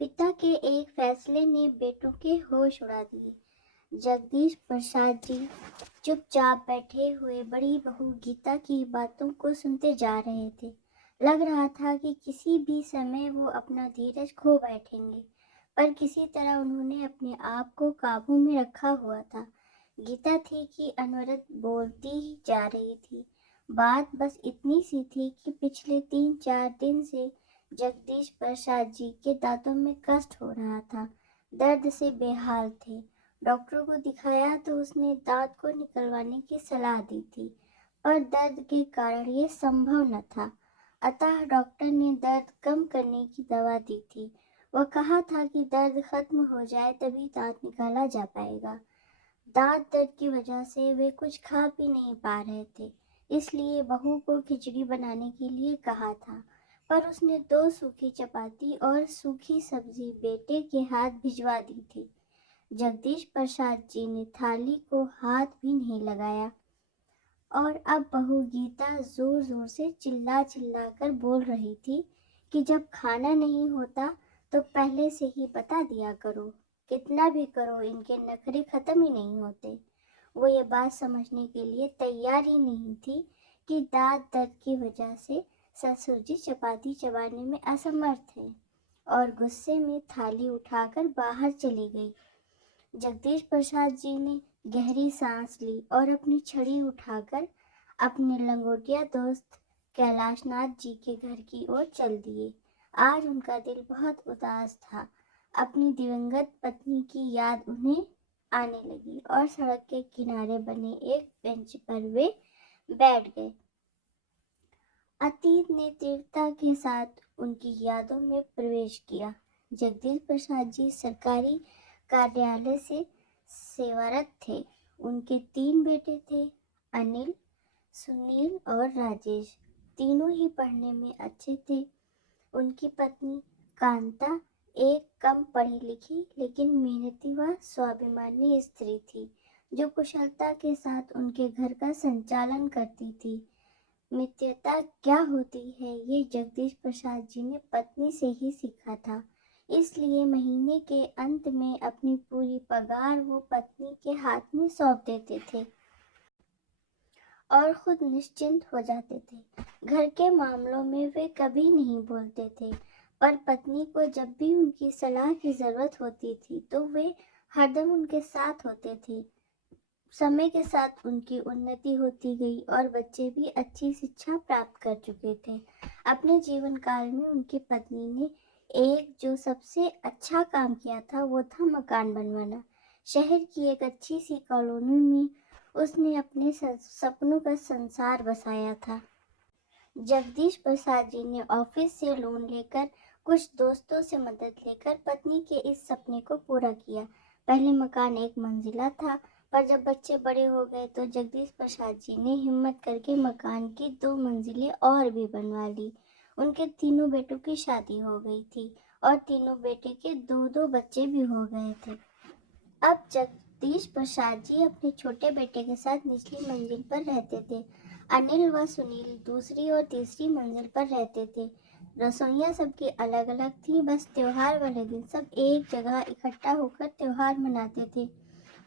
पिता के एक फैसले ने बेटों के होश उड़ा दिए। जगदीश प्रसाद जी चुपचाप बैठे हुए बड़ी बहू गीता की बातों को सुनते जा रहे थे। लग रहा था कि किसी भी समय वो अपना धीरज खो बैठेंगे, पर किसी तरह उन्होंने अपने आप को काबू में रखा हुआ था। गीता थी कि अनवरत बोलती ही जा रही थी। बात बस इतनी सी थी कि पिछले 3-4 दिन से जगदीश प्रसाद जी के दांतों में कष्ट हो रहा था। दर्द से बेहाल थे। डॉक्टर को दिखाया तो उसने दांत को निकलवाने की सलाह दी थी, पर दर्द के कारण ये संभव न था। अतः डॉक्टर ने दर्द कम करने की दवा दी थी। वह कहा था कि दर्द खत्म हो जाए तभी दांत निकाला जा पाएगा। दांत दर्द की वजह से वे कुछ खा भी नहीं पा रहे थे, इसलिए बहू को खिचड़ी बनाने के लिए कहा था, पर उसने 2 सूखी चपाती और सूखी सब्जी बेटे के हाथ भिजवा दी थी। जगदीश प्रसाद जी ने थाली को हाथ भी नहीं लगाया और अब बहू गीता जोर जोर से चिल्ला चिल्ला कर बोल रही थी कि जब खाना नहीं होता तो पहले से ही बता दिया करो। कितना भी करो, इनके नखरे खत्म ही नहीं होते। वो ये बात समझने के लिए तैयार ही नहीं थी कि दांत दर्द की वजह से ससुर जी चपाती चबाने में असमर्थ हैं, और गुस्से में थाली उठाकर बाहर चली गई। जगदीश प्रसाद जी ने गहरी सांस ली और अपनी छड़ी उठाकर अपने लंगोटिया दोस्त कैलाशनाथ जी के घर की ओर चल दिए। आज उनका दिल बहुत उदास था। अपनी दिवंगत पत्नी की याद उन्हें आने लगी और सड़क के किनारे बने एक बेंच पर वे बैठ गए। अतीत ने तीव्रता के साथ उनकी यादों में प्रवेश किया। जगदीश प्रसाद जी सरकारी कार्यालय से सेवारत थे। उनके 3 बेटे थे, अनिल, सुनील और राजेश। तीनों ही पढ़ने में अच्छे थे। उनकी पत्नी कांता एक कम पढ़ी लिखी लेकिन मेहनती व स्वाभिमानी स्त्री थी, जो कुशलता के साथ उनके घर का संचालन करती थी। मित्रता क्या होती है ये जगदीश प्रसाद जी ने पत्नी से ही सीखा था, इसलिए महीने के अंत में अपनी पूरी पगार वो पत्नी के हाथ में सौंप देते थे और खुद निश्चिंत हो जाते थे। घर के मामलों में वे कभी नहीं बोलते थे, पर पत्नी को जब भी उनकी सलाह की जरूरत होती थी तो वे हरदम उनके साथ होते थे। समय के साथ उनकी उन्नति होती गई और बच्चे भी अच्छी शिक्षा प्राप्त कर चुके थे। अपने जीवन काल में उनकी पत्नी ने एक जो सबसे अच्छा काम किया था वो था मकान बनवाना। शहर की एक अच्छी सी कॉलोनी में उसने अपने सपनों का संसार बसाया था। जगदीश प्रसाद जी ने ऑफिस से लोन लेकर कुछ दोस्तों से मदद लेकर पत्नी के इस सपने को पूरा किया। पहले मकान 1 मंजिला था, पर जब बच्चे बड़े हो गए तो जगदीश प्रसाद जी ने हिम्मत करके मकान की 2 मंजिलें और भी बनवा ली। उनके तीनों बेटों की शादी हो गई थी और तीनों बेटे के 2-2 बच्चे भी हो गए थे। अब जगदीश प्रसाद जी अपने छोटे बेटे के साथ निचली मंजिल पर रहते थे। अनिल व सुनील दूसरी और तीसरी मंजिल पर रहते थे। रसोइयाँ सबकी अलग अलग थी, बस त्योहार वाले दिन सब एक जगह इकट्ठा होकर त्योहार मनाते थे।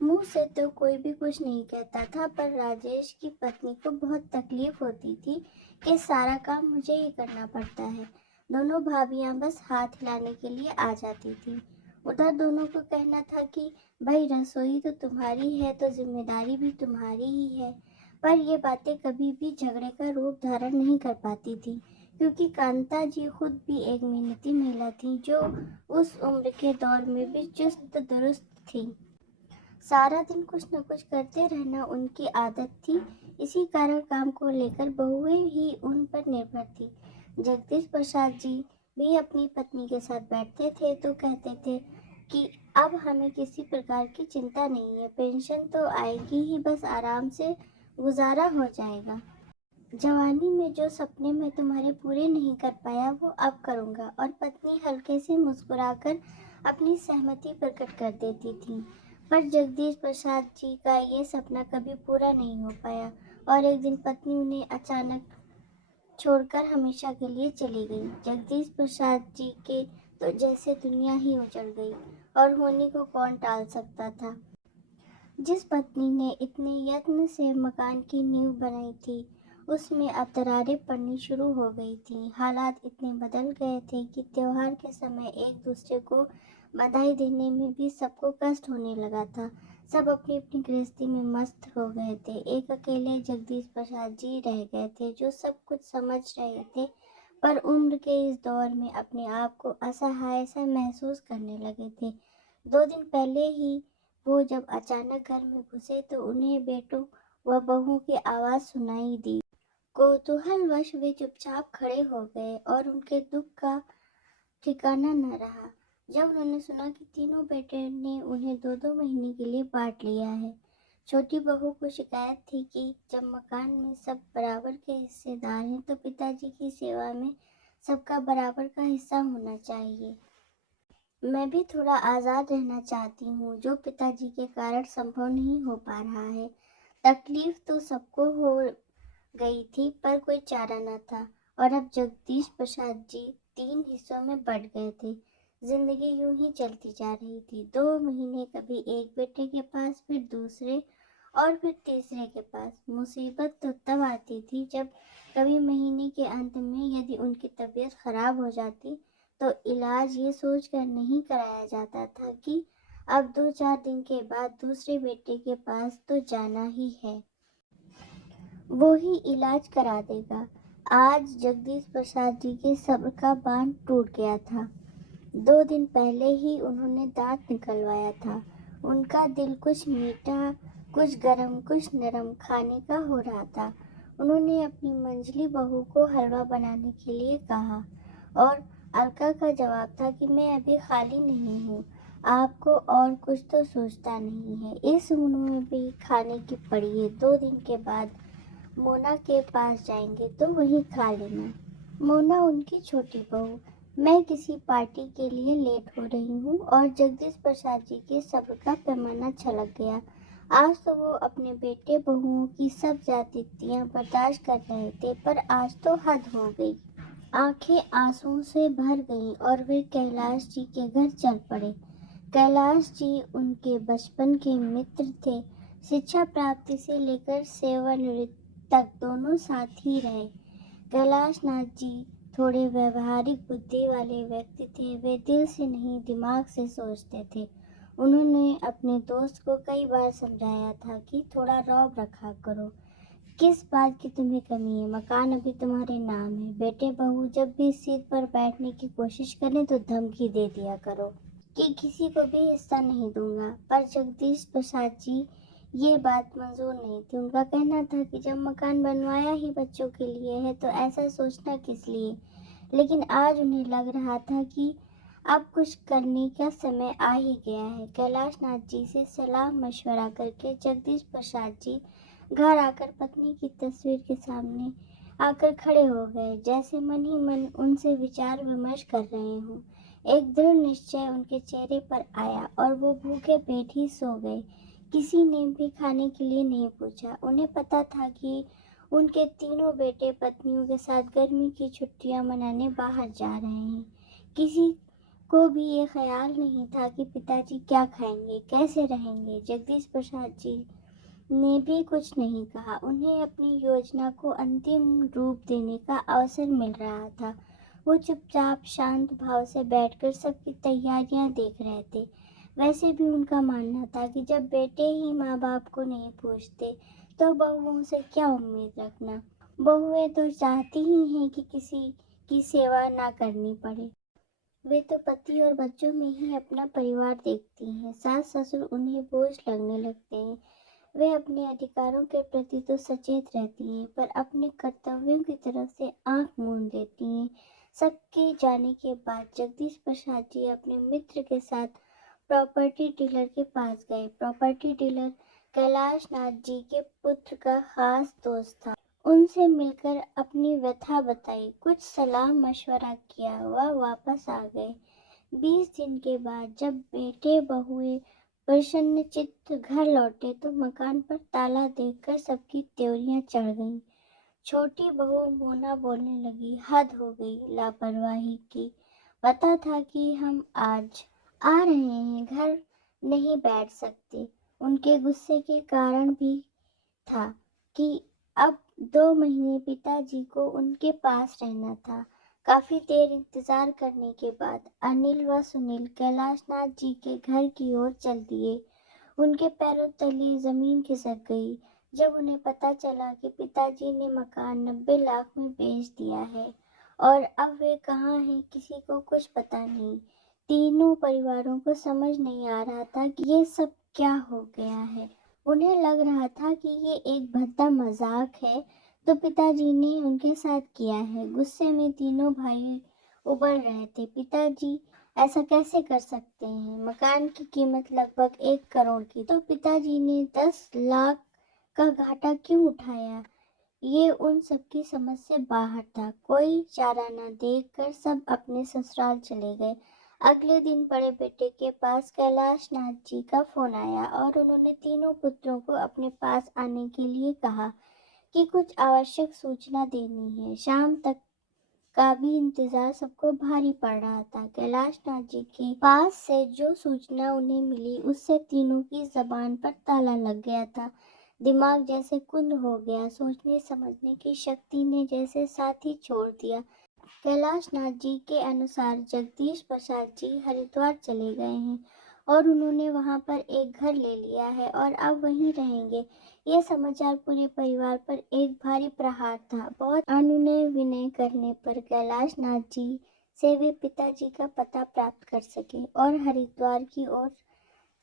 मुंह से तो कोई भी कुछ नहीं कहता था, पर राजेश की पत्नी को बहुत तकलीफ होती थी कि सारा काम मुझे ही करना पड़ता है। दोनों भाभियां बस हाथ हिलाने के लिए आ जाती थी। उधर दोनों को कहना था कि भाई रसोई तो तुम्हारी है तो जिम्मेदारी भी तुम्हारी ही है, पर ये बातें कभी भी झगड़े का रूप धारण नहीं कर पाती थी, क्योंकि कांता जी खुद भी एक मेहनती महिला थी जो उस उम्र के दौर में भी चुस्त दुरुस्त थी। सारा दिन कुछ न कुछ करते रहना उनकी आदत थी। इसी कारण काम को लेकर बहुएं ही उन पर निर्भर थी। जगदीश प्रसाद जी भी अपनी पत्नी के साथ बैठते थे तो कहते थे कि अब हमें किसी प्रकार की चिंता नहीं है, पेंशन तो आएगी ही, बस आराम से गुजारा हो जाएगा। जवानी में जो सपने मैं तुम्हारे पूरे नहीं कर पाया वो अब करूँगा। और पत्नी हल्के से मुस्कुराकर अपनी सहमति प्रकट कर देती थी। पर जगदीश प्रसाद जी का ये सपना कभी पूरा नहीं हो पाया और एक दिन पत्नी उन्हें अचानक छोड़कर हमेशा के लिए चली गई। जगदीश प्रसाद जी के तो जैसे दुनिया ही उजड़ गई, और होने को कौन टाल सकता था। जिस पत्नी ने इतने यत्न से मकान की नींव बनाई थी, उसमें अब दरारें पड़नी शुरू हो गई थीं। हालात इतने बदल गए थे कि त्योहार के समय एक दूसरे को बधाई देने में भी सबको कष्ट होने लगा था। सब अपनी अपनी गृहस्थी में मस्त हो गए थे। एक अकेले जगदीश प्रसाद जी रह गए थे, जो सब कुछ समझ रहे थे, पर उम्र के इस दौर में अपने आप को असहाय सा महसूस करने लगे थे। 2 दिन पहले ही वो जब अचानक घर में घुसे तो उन्हें बेटों व बहू की आवाज सुनाई दी। कौतूहलवश वे चुपचाप खड़े हो गए और उनके दुख का ठिकाना न रहा जब उन्होंने सुना कि तीनों बेटे ने उन्हें 2-2 महीने के लिए बांट लिया है। छोटी बहू को शिकायत थी कि जब मकान में सब बराबर के हिस्सेदार हैं तो पिताजी की सेवा में सबका बराबर का हिस्सा होना चाहिए। मैं भी थोड़ा आज़ाद रहना चाहती हूँ, जो पिताजी के कारण संभव नहीं हो पा रहा है। तकलीफ तो सबको हो गई थी, पर कोई चारा न था, और अब जगदीश प्रसाद जी 3 हिस्सों में बट गए थे। जिंदगी यूं ही चलती जा रही थी। 2 महीने कभी एक बेटे के पास, फिर दूसरे, और फिर तीसरे के पास। मुसीबत तो तब आती थी जब कभी महीने के अंत में यदि उनकी तबीयत खराब हो जाती तो इलाज ये सोचकर नहीं कराया जाता था कि अब 2-4 दिन के बाद दूसरे बेटे के पास तो जाना ही है, वो ही इलाज करा देगा। आज जगदीश प्रसाद जी के सब्र का बांध टूट गया था। 2 दिन पहले ही उन्होंने दांत निकलवाया था। उनका दिल कुछ मीठा, कुछ गरम, कुछ नरम खाने का हो रहा था। उन्होंने अपनी मंझली बहू को हलवा बनाने के लिए कहा, और अलका का जवाब था कि मैं अभी खाली नहीं हूँ, आपको और कुछ तो सोचता नहीं है। इस उम्र में भी खाने की पड़ी है। 2 दिन के बाद मोना के पास जाएंगे तो वहीं खा लेना। मोना उनकी छोटी बहू। मैं किसी पार्टी के लिए लेट हो रही हूँ, और जगदीश प्रसाद जी के सब्र का पैमाना छलक गया। आज तो वो अपने बेटे बहुओं की सब ज्यादतियाँ बर्दाश्त कर रहे थे, पर आज तो हद हो गई। आंखें आंसुओं से भर गईं और वे कैलाश जी के घर चल पड़े। कैलाश जी उनके बचपन के मित्र थे। शिक्षा प्राप्ति से लेकर सेवानिवृत्ति तक दोनों साथ ही रहे। कैलाश नाथ जी थोड़े व्यवहारिक बुद्धि वाले व्यक्ति थे। वे दिल से नहीं, दिमाग से सोचते थे। उन्होंने अपने दोस्त को कई बार समझाया था कि थोड़ा रौब रखा करो। किस बात की तुम्हें कमी है? मकान अभी तुम्हारे नाम है। बेटे बहू जब भी सीट पर बैठने की कोशिश करें तो धमकी दे दिया करो कि किसी को भी हिस्सा नहीं दूंगा। पर जगदीश प्रसाद जी ये बात मंजूर नहीं थी। उनका कहना था कि जब मकान बनवाया ही बच्चों के लिए है तो ऐसा सोचना किस लिए। लेकिन आज उन्हें लग रहा था कि अब कुछ करने का समय आ ही गया है। कैलाश नाथ जी से सलाह मशवरा करके जगदीश प्रसाद जी घर आकर पत्नी की तस्वीर के सामने आकर खड़े हो गए, जैसे मन ही मन उनसे विचार विमर्श कर रहे हों। एक दृढ़ निश्चय उनके चेहरे पर आया और वो भूखे पेट ही सो गए। किसी ने भी खाने के लिए नहीं पूछा। उन्हें पता था कि उनके तीनों बेटे पत्नियों के साथ गर्मी की छुट्टियां मनाने बाहर जा रहे हैं। किसी को भी ये ख्याल नहीं था कि पिताजी क्या खाएंगे, कैसे रहेंगे। जगदीश प्रसाद जी ने भी कुछ नहीं कहा। उन्हें अपनी योजना को अंतिम रूप देने का अवसर मिल रहा था। वो चुपचाप शांत भाव से बैठकर सबकी तैयारियां देख रहे थे। वैसे भी उनका मानना था कि जब बेटे ही माँ बाप को नहीं पूछते तो बहुओं से क्या उम्मीद रखना। बहुएं तो चाहती ही हैं कि किसी की सेवा ना करनी पड़े। वे तो पति और बच्चों में ही अपना परिवार देखती हैं। सास ससुर उन्हें बोझ लगने लगते हैं। वे अपने अधिकारों के प्रति तो सचेत रहती हैं, पर अपने कर्तव्यों की तरफ से आंख मूंद देती हैं। सबके जाने के बाद जगदीश प्रसाद जी अपने मित्र के साथ प्रॉपर्टी डीलर के पास गए। प्रॉपर्टी डीलर कैलाश नाथ जी के पुत्र का खास दोस्त था। उनसे मिलकर अपनी व्यथा बताई, कुछ सलाह मशवरा किया, वह वापस आ गए। 20 दिन के बाद जब बेटे बहुए प्रसन्नचित्त घर लौटे तो मकान पर ताला देखकर सबकी त्योरियां चढ़ गईं। छोटी बहू मोना बोलने लगी, हद हो गई लापरवाही की। पता था कि हम आज आ रहे हैं, घर नहीं बैठ सकते। उनके गुस्से के कारण भी था कि अब 2 महीने पिताजी को उनके पास रहना था। काफी देर इंतजार करने के बाद अनिल व सुनील कैलाशनाथ जी के घर की ओर चल दिए। उनके पैरों तले जमीन खिसक गई जब उन्हें पता चला कि पिताजी ने मकान 90 लाख में बेच दिया है और अब वे कहाँ हैं किसी को कुछ पता नहीं। तीनों परिवारों को समझ नहीं आ रहा था कि ये सब क्या हो गया है। उन्हें लग रहा था कि ये एक भद्दा मजाक है तो पिताजी ने उनके साथ किया है। गुस्से में तीनों भाई उबल रहे थे। पिताजी ऐसा कैसे कर सकते हैं? मकान की कीमत लगभग 1 करोड़ की, तो पिताजी ने 10 लाख का घाटा क्यों उठाया? ये उन सबकी समझ से बाहर था। कोई चारा न देखकर सब अपने ससुराल चले गए। अगले दिन बड़े बेटे के पास कैलाश नाथ जी का फोन आया और उन्होंने तीनों पुत्रों को अपने पास आने के लिए कहा कि कुछ आवश्यक सूचना देनी है। शाम तक का भी इंतजार सबको भारी पड़ रहा था। कैलाश नाथ जी के पास से जो सूचना उन्हें मिली उससे तीनों की जबान पर ताला लग गया था। दिमाग जैसे कुंद हो गया। सोचने समझने की शक्ति ने जैसे साथ ही छोड़ दिया। कैलाश नाथ जी के अनुसार जगदीश प्रसाद जी हरिद्वार चले गए हैं और उन्होंने वहां पर एक घर ले लिया है और अब वहीं रहेंगे। यह समाचार पूरे परिवार पर एक भारी प्रहार था। बहुत अनुनय विनय करने पर कैलाश नाथ जी से वे पिताजी का पता प्राप्त कर सके और हरिद्वार की ओर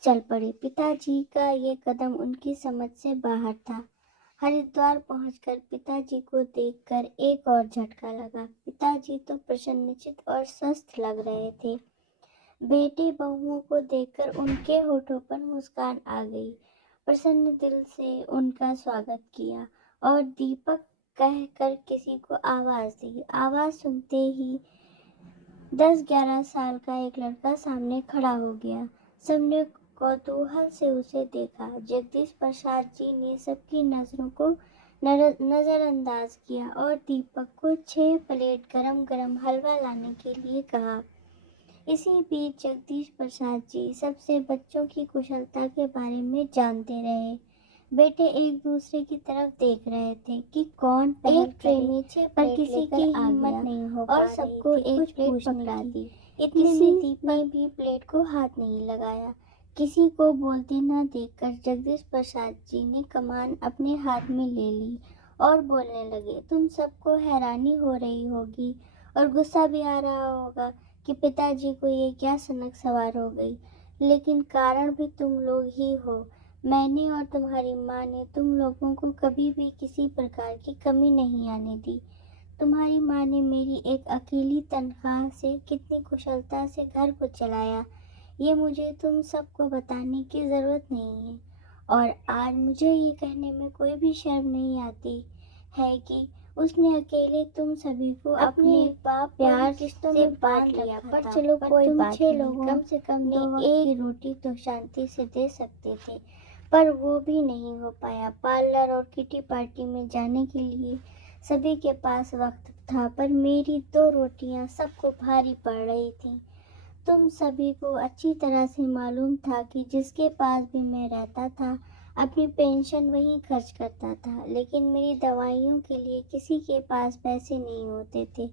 चल पड़े। पिताजी का ये कदम उनकी समझ से बाहर था। हरिद्वार पहुंचकर पिताजी को देखकर एक और झटका लगा। पिताजी तो प्रसन्नचित्त और स्वस्थ लग रहे थे। बेटे बहुओं को देखकर उनके होठों पर मुस्कान आ गई। प्रसन्न दिल से उनका स्वागत किया और दीपक कहकर किसी को आवाज दी। आवाज सुनते ही 10-11 साल का एक लड़का सामने खड़ा हो गया। सबने कौतूहल से उसे देखा। जगदीश प्रसाद जी ने सबकी नजरों को नजरअंदाज किया और दीपक को 6 प्लेट गरम गरम हलवा लाने के लिए कहा। इसी बीच जगदीश प्रसाद जी सबसे बच्चों की कुशलता के बारे में जानते रहे। बेटे एक दूसरे की तरफ देख रहे थे कि कौन पहल एक ट्रे में 6 पर किसी की हिम्मत नहीं हो और सबको एक प्लेट पकड़ा दी। इतने में दीपक ने भी प्लेट को हाथ नहीं लगाया। किसी को बोलते न देखकर जगदीश प्रसाद जी ने कमान अपने हाथ में ले ली और बोलने लगे। तुम सबको हैरानी हो रही होगी और गुस्सा भी आ रहा होगा कि पिताजी को ये क्या सनक सवार हो गई, लेकिन कारण भी तुम लोग ही हो। मैंने और तुम्हारी माँ ने तुम लोगों को कभी भी किसी प्रकार की कमी नहीं आने दी। तुम्हारी माँ ने मेरी एक अकेली तनख्वाह से कितनी कुशलता से घर को चलाया, ये मुझे तुम सबको बताने की ज़रूरत नहीं है। और आज मुझे ये कहने में कोई भी शर्म नहीं आती है कि उसने अकेले तुम सभी को अपने बाप प्यार से बांट लिया। पर चलो कोई बात नहीं, कम से कम 2 वक्त की रोटी तो शांति से दे सकते थे, पर वो भी नहीं हो पाया। पार्लर और किटी पार्टी में जाने के लिए सभी के पास वक्त था, पर मेरी 2 रोटियां सबको भारी पड़ रही थी। तुम सभी को अच्छी तरह से मालूम था कि जिसके पास भी मैं रहता था अपनी पेंशन वहीं खर्च करता था, लेकिन मेरी दवाइयों के लिए किसी के पास पैसे नहीं होते थे।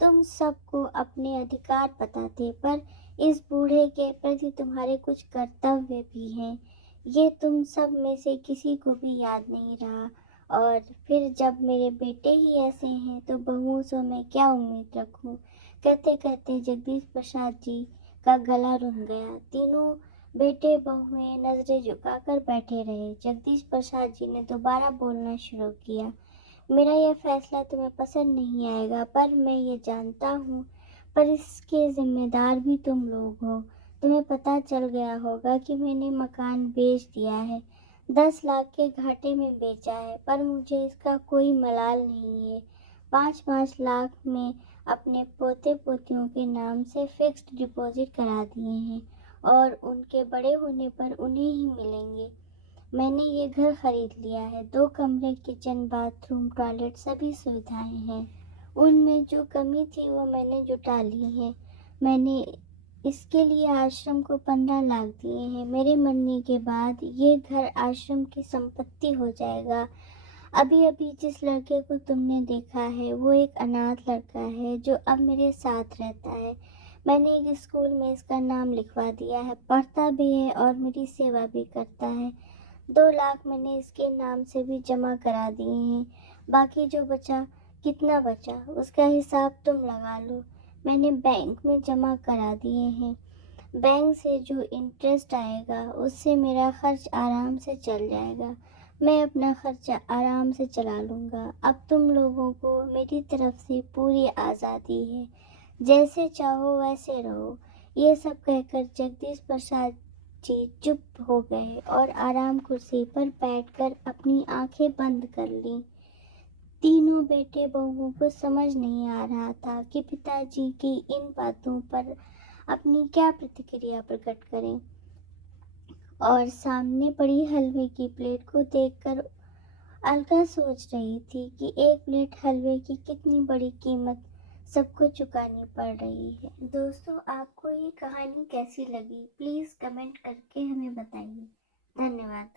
तुम सबको अपने अधिकार पता थे, पर इस बूढ़े के प्रति तुम्हारे कुछ कर्तव्य भी हैं। ये तुम सब में से किसी को भी याद नहीं रहा। और फिर जब मेरे बेटे ही ऐसे हैं तो बहुओं से मैं क्या उम्मीद रखूं? कहते कहते जगदीश प्रसाद जी का गला रुंध गया। तीनों बेटे बहुएं नजरें झुकाकर बैठे रहे। जगदीश प्रसाद जी ने दोबारा बोलना शुरू किया। मेरा यह फैसला तुम्हें पसंद नहीं आएगा, पर मैं ये जानता हूँ, पर इसके जिम्मेदार भी तुम लोग हो। तुम्हें पता चल गया होगा कि मैंने मकान बेच दिया है। 10 लाख के घाटे में बेचा है, पर मुझे इसका कोई मलाल नहीं है। 5-5 लाख में अपने पोते पोतियों के नाम से फिक्स्ड डिपॉजिट करा दिए हैं और उनके बड़े होने पर उन्हें ही मिलेंगे। मैंने ये घर खरीद लिया है। 2 कमरे, किचन, बाथरूम, टॉयलेट, सभी सुविधाएं हैं। उनमें जो कमी थी वो मैंने जुटा ली है। मैंने इसके लिए आश्रम को 15 लाख दिए हैं। मेरे मरने के बाद ये घर आश्रम की संपत्ति हो जाएगा। अभी अभी जिस लड़के को तुमने देखा है वो एक अनाथ लड़का है जो अब मेरे साथ रहता है। मैंने एक स्कूल में इसका नाम लिखवा दिया है, पढ़ता भी है और मेरी सेवा भी करता है। 2 लाख मैंने इसके नाम से भी जमा करा दिए हैं। बाकी जो बचा, कितना बचा उसका हिसाब तुम लगा लो। मैंने बैंक में जमा करा दिए हैं। बैंक से जो इंटरेस्ट आएगा उससे मेरा खर्च आराम से चल जाएगा। मैं अपना खर्चा आराम से चला लूँगा। अब तुम लोगों को मेरी तरफ से पूरी आज़ादी है, जैसे चाहो वैसे रहो। ये सब कहकर जगदीश प्रसाद जी चुप हो गए और आराम कुर्सी पर बैठकर अपनी आंखें बंद कर लीं। तीनों बेटे बहुओं को समझ नहीं आ रहा था कि पिताजी की इन बातों पर अपनी क्या प्रतिक्रिया प्रकट करें, और सामने पड़ी हलवे की प्लेट को देखकर अलका सोच रही थी कि एक प्लेट हलवे की कितनी बड़ी कीमत सबको चुकानी पड़ रही है। दोस्तों, आपको ये कहानी कैसी लगी? प्लीज़ कमेंट करके हमें बताइए। धन्यवाद।